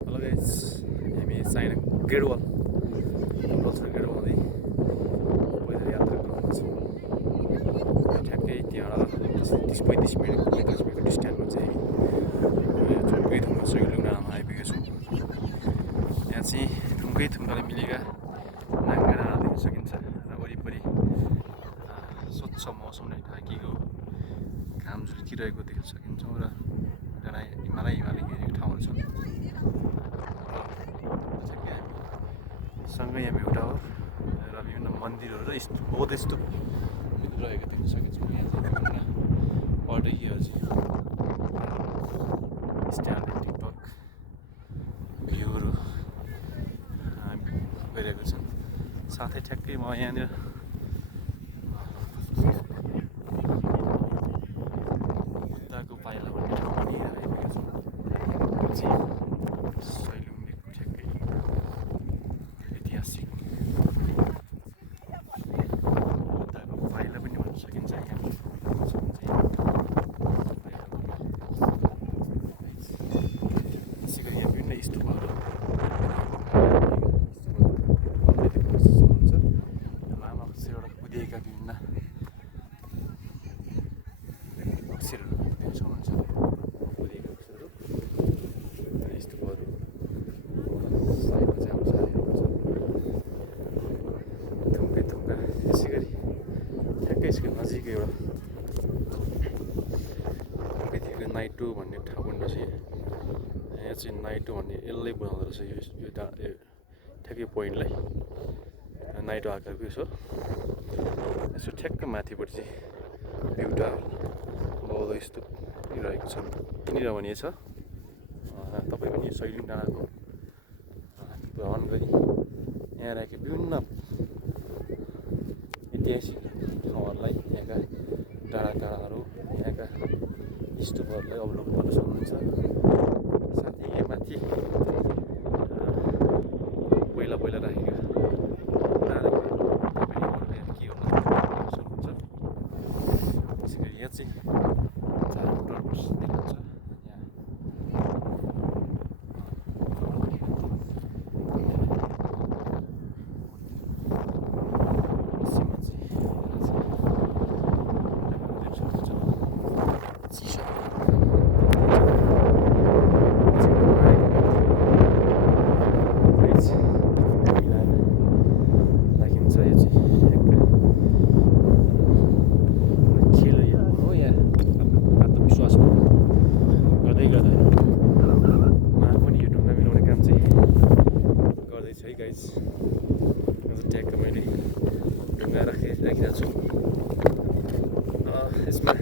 Hello guys, हामी China great wall छ great wall पैदल यात्रा गर्नु छ। ठ्याक्कै त्यहाँबाट 30-35 मिनट 45 मिनटको डिस्टेन्समा चाहिँ हामी थुङ्गा सैलुङ डाँडामा आइपुगेको छौँ। यहाँ चाहिँ थुङ्गाले मिलेका नाङ्गा डाँडा देख्न सकिन्छ र वरिपरि स्वच्छ मौसमले ढाकिएको घाम झुल्किरहेको देख्न सकिन्छौँ र डाँडा हिमालय घेरेको ठाउँहरू छन्। सँगै यहाँ एउटा हो र विभिन्न मन्दिरहरू र बौद्ध स्तूप रहेको देख्न सकिन्छौँ। यहाँ चाहिँ विभिन्न पर्यटकीयहरू चाहिँ स्ट्यान्ड टिकटक भ्यूहरू गरिरहेको छन्। साथै ठ्याक्कै म यहाँनिर बुद्धको पाइला भन्ने ठाउँमा आइपुगेको छु। त्यो चाहिँ सैलुङ लेकको ठ्याक्कै ऐतिहासिक बुद्धको पाइला पनि भन्न सकिन्छ। यहाँ यसै गरी यहाँ विभिन्न स्तूपहरू लामा एउटा कुदिएका विभिन्न अक्षरहरू देख्न सक्नुहुन्छ। कुदिएका अक्षरहरू स्तूपहरू साइडमा चाहिँ हाम्रो साथीहरू छ। थुङ्गा यसै गरी ठ्याक्कै यसको नजिकै एउटा पृथ्वीको नाइटो भन्ने ठाउँ पनि रहेछ। यहाँ चाहिँ नाइटो भन्ने यसले बनाउँदो रहेछ यो ठ्याक्कै पोइन्टलाई नाइटो आकारको यसो ठ्याक्क माथिपट्टि चाहिँ एउटा बौद्ध स्तूप रहेको छ। यहाँनिर भने छ तपाईँ पनि सैलुङ डाँडाको भ्रमण गरी यहाँ रहेका विभिन्न ऐतिहासिक ठाउँहरूलाई यहाँका डाँडाहरू यहाँका स्तूपहरूलाई अवलोकन गर्न सक्नुहुन्छ। साथै यहाँ माथि पहिला राखेका डाँडाहरू तपाईँ के होला देख्न सक्नुहुन्छ। त्यसै गरी यहाँ चाहिँ चारवटा टर्बस देखिन्छ। ट्यागमा मैले ढुङ्गा राखिरहेको छु। यसमा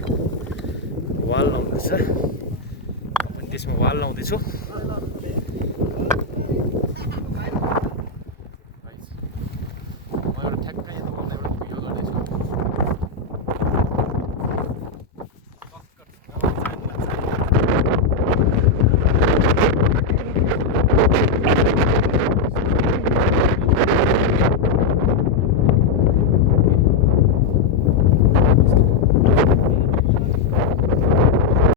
वाल लाउँदैछ, म पनि त्यसमा वाल लाउँदैछु।